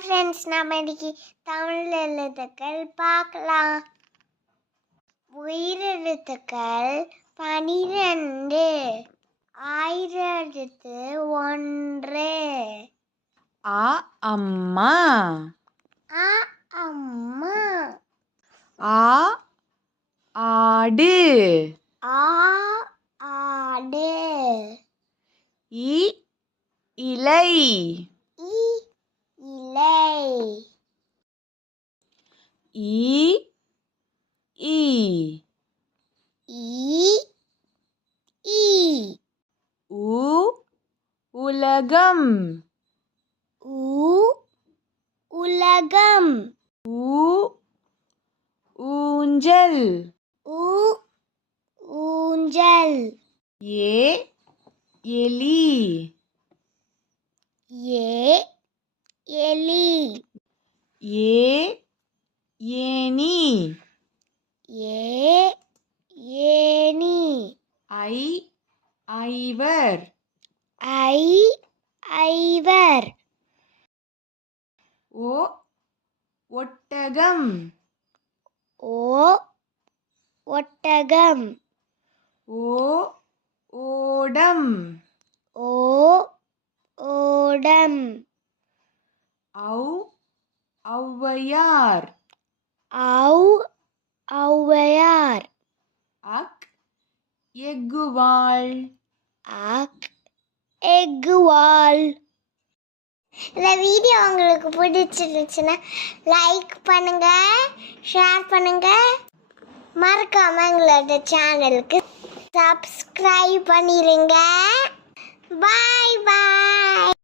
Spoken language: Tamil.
ஃப்ரெண்ட்ஸ், நம்ம இன்னைக்கு தமிழ் எழுத்துக்கள் பார்க்கலாம். உயிரெழுத்துக்கள் 12. ஆயிரெழுத்து 1. ஆ அம்மா. ஆ அம்மா. ஆ ஆடு. ஆ ஆடு. இ இலை. இ இலை. ஈ ஈ. ஈ ஈ. உ உலகம். ஊ உலகம். ஊ ஊஞ்சல். ஊ ஊஞ்சல். ஏ எலி. ஏ எலி. ஏ ஏனி. ஏ ஏனி. ஐ ஐவர். ஐ ஐவர். ஓ ஒட்டகம். ஓ ஒட்டகம். ஓ ஓடம். ஓ ஓடம். ஔ ஔவையார். ஔ ஔவையார். அக் எக்குவாள். அக் எக்குவாள். இந்த வீடியோ உங்களுக்கு பிடிச்சிருந்துச்சுன்னா லைக் பண்ணுங்க, ஷேர் பண்ணுங்க, மறக்காம எங்களோட சேனலுக்கு சப்ஸ்கிரைப் பண்ணிடுங்க. பாய் பாய்.